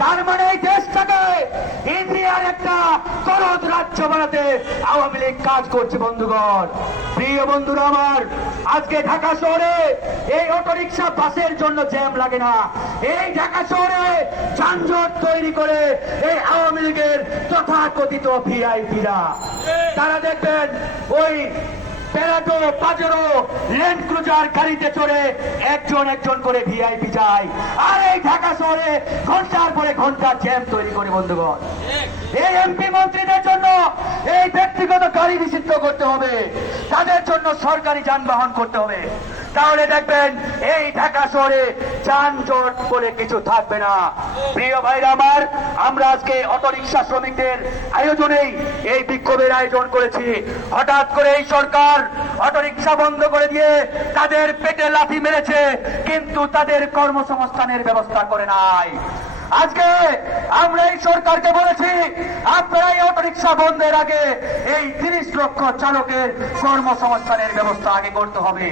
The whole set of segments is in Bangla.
তার মানে এই দেশটাকে ইন্ডিয়ার একটা করদ রাজ্য বানাতে আওয়ামী লীগ কাজ করছে। বন্ধুগণ, প্রিয় বন্ধুরা আমার, আজকে ঢাকা শহরে এই অটোরিকশা বাসের জন্য জ্যাম লাগে না। এই ঢাকা শহরে যানজট তৈরি করে এই আওয়ামী লীগের তথাকথিত ভিআইপিরা, তারা দেখবেন ওই প্যারাডো, পাজেরো, ল্যান্ড ক্রুজার গাড়িতে চড়ে একজন একজন করে ভিআইপি যায়, আর এই ঢাকা শহরে ঘন্টার পরে ঘন্টা জ্যাম তৈরি করে। বন্ধুগণ, এই এমপি মন্ত্রীদের জন্য এই ব্যক্তিগত গাড়ি নিষিদ্ধ করতে হবে, তাদের জন্য সরকারি যানবাহন করতে হবে। তাহলে দেখবেন এই ঢাকা শহরে যানজট বলে কিছু থাকবে না। প্রিয় ভাইরা আমার, আমরা আজকে অটোরিকশা শ্রমিকদের আয়োজনেই এই বিক্ষোভের আয়োজন করেছি। হঠাৎ করে এই সরকার অটোরিকশা বন্ধ করে দিয়ে তাদের পেটে লাথি মেরেছে, কিন্তু তাদের কর্মসংস্থানের ব্যবস্থা করে নাই। আজকে আমরা এই সরকারকে বলেছি, আপনারা এই অটোরিকশা বন্ধের আগে এই 30 লক্ষ চালকের কর্মসংস্থানের ব্যবস্থা আগে করতে হবে।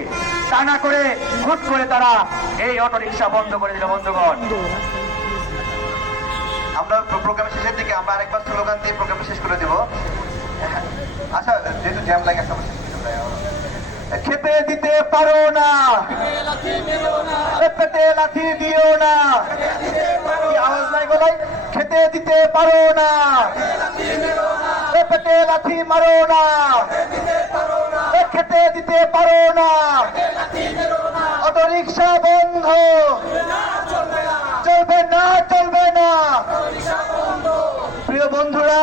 তা না করে হুট করে তারা এই অটোরিকশা বন্ধ করে দিল। বন্ধুগণ, আমরা প্রোগ্রামের শেষের দিকে আমরা আরেকবার স্লোগান দিয়ে প্রোগ্রাম শেষ করে দেব। আচ্ছা, যেহেতু জ্যাম লাগে একটা খেতে দিতে পারো না, পেটে লাথি দিও না, আওয়াজ নাই গলায়, খেতে দিতে পারো না, পেটে লাথি মারো না, খেতে দিতে পারো না, অটোরিকশা বন্ধ, চলবে না, চলবে না। প্রিয় বন্ধুরা,